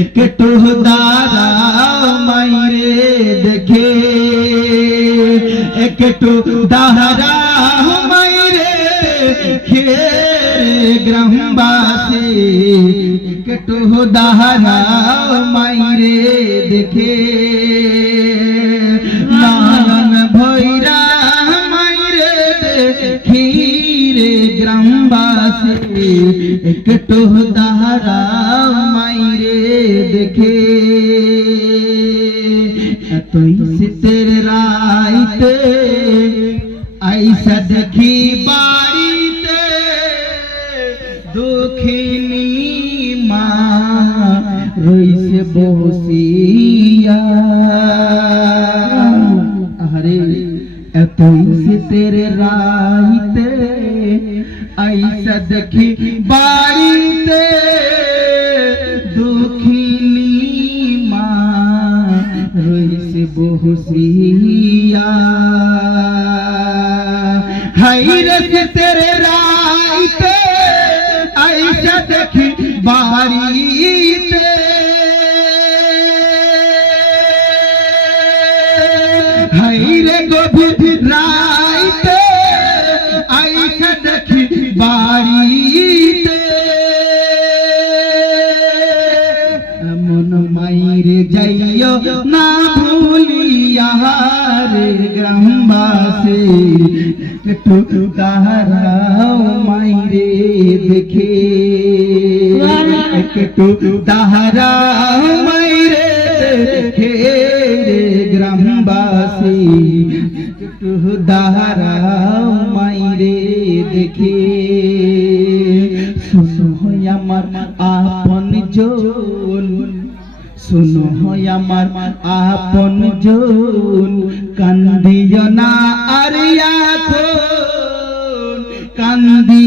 একটু দাঁড়াও মাইরে দেখে, একটু দাঁড়াও মাইরে দেখে গ্রামবাসী, একটু দাঁড়াও মাইরে দেখে নয়ন ভৈরা মাইরে দেখি রে গ্রামবাসী, একটু দাঁড়াও মাইরে দেখে। এতই শীতের রাইতে আইসা দেখি বাড়িতে দুঃখিনী মা রইছে বসিয়া। আরে এতই শীতের রাইতে আইসা দেখি বাড়িতে দুঃখিনী মা রইছে বসিয়া। হাইরে শীতের রাইতে আইসা দেখি বাড়িতে, হাইরে গভীর রাইতে আইসা দেখি বাড়িতে এমন মাইরে যাইও না ভুলিয়া রে গ্রামবাসী, একটু দাঁড়াও মাইরে দেখে, একটু দাঁড়াও মাইরে দেখে রে গ্রামবাসী, একটু দাঁড়াও মাইরে দেখে। শুনো আমার আপন জন, শুনো আমার আপন জন, কান্দিও না আর এখন কান্দি